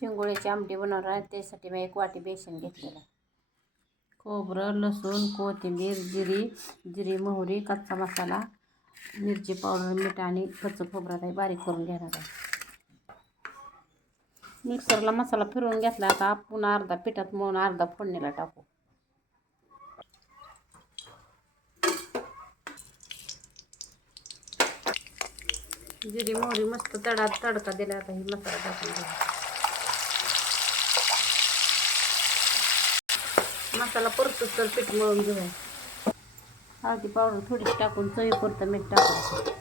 शेंगोळ्याची आमटी बनवणार आहे त्यासाठी मी एक वाटी बेसन घेतलेलं. आहे खोबरं लसूण कोथिंबीर जिरी जिरी मोहरी कच्चा मसाला मिरची पावडर मीठ आणि कच्चं खोबरं आहे बारीक करून घेणार आहे. मिक्सरला मसाला फिरवून घेतला आता पुन्हा अर्धा पिठात मळून अर्धा फोडणीला टाकू. जिरी मोहरी मस्त तडा तडका दिला आता ही मसाला टाकून घ्या मसाला परतूच तर पीठ मळून घेऊया. हळदी पावडर थोडीशी टाकून चवीपुरतं मीठ टाकून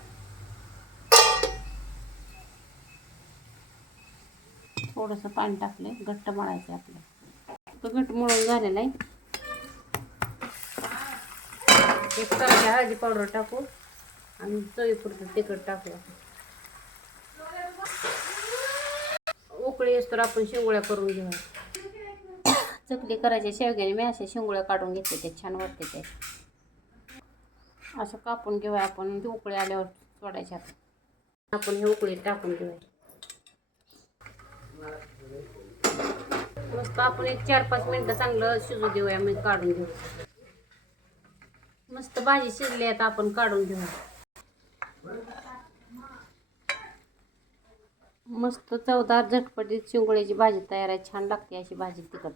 थोडंसं पाणी टाकले घट्ट मळायचं आपलं. तो घट्ट मळून झालेला आहे. एक चमचा हळदी पावडर टाकू आणि चवीपुरतं तिखट टाकूया उकळी असतो आपण शेंगोळ्या करून घेऊया. चकली करायच्या शेवग्याने मी अशा शिंगुळ्या काढून घेतले ते छान वाटते ते असं कापून घेऊया आपण ते उकळी आल्यावर सोडायच्या आपण हे उकळी टाकून घेऊया. मस्त आपण एक चार पाच मिनटं चांगलं शिजू देऊया मी काढून घेऊ. मस्त भाजी शिजली आता आपण काढून घेऊ. मस्त चवदार झटपटीत शिंगोळ्याची भाजी तयार आहे छान लागते अशी भाजी तिखट.